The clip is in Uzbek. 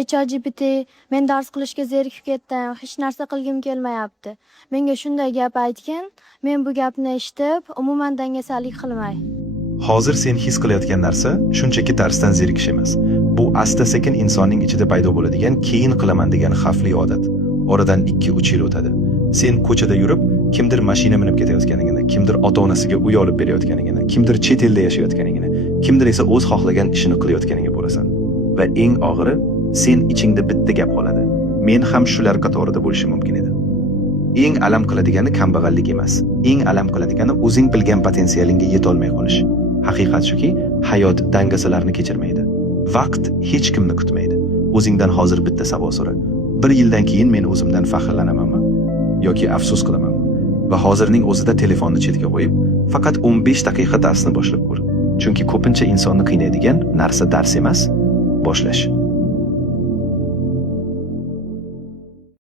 ChatGPT men dars qilishga zerikib ketdim, hech narsa qilgim kelmayapti. Menga shunday gap aytgan, men bu gapni eshitib, umuman dangasalik qilmay. Hozir sen his qilayotgan narsa shunchaki darsdan zerikish emas. Bu asta-sekin insonning ichida paydo bo'ladigan keyin qilaman degan xavfli odat. Oradan 2-3 yil o'tadi. Sen ko'chada yurib, kimdir mashina minib ketayotganingni, kimdir ota-onasiga uy olib berayotganingni, kimdir chet elda yashayotganingni, kimdir esa o'z xohlagan ishini qilayotganingga bo'lasan. Va eng og'iri, sen ichingda bitta gap qoladi. Men ham shular qatorida bo'lishim mumkin edi. Eng alam qiladigani kambag'allik emas. Eng alam qiladigani o'zing bilgan potensialingga yetolmay qolish. Haqiqat shuki, hayot dangasalarni kechirmaydi. Vaqt hech kimni kutmaydi. O'zingdan hozir bitta savol so'ra. 1 yildan keyin men o'zimdan faxrlanamanmi yoki afsus qilamanmi? Va hozirning o'zida telefonni chetga qo'yib, faqat 15 daqiqa darsni boshlab ko'r. Chunki ko'pincha insonni qiynaydigan narsa dars emas, boshlash.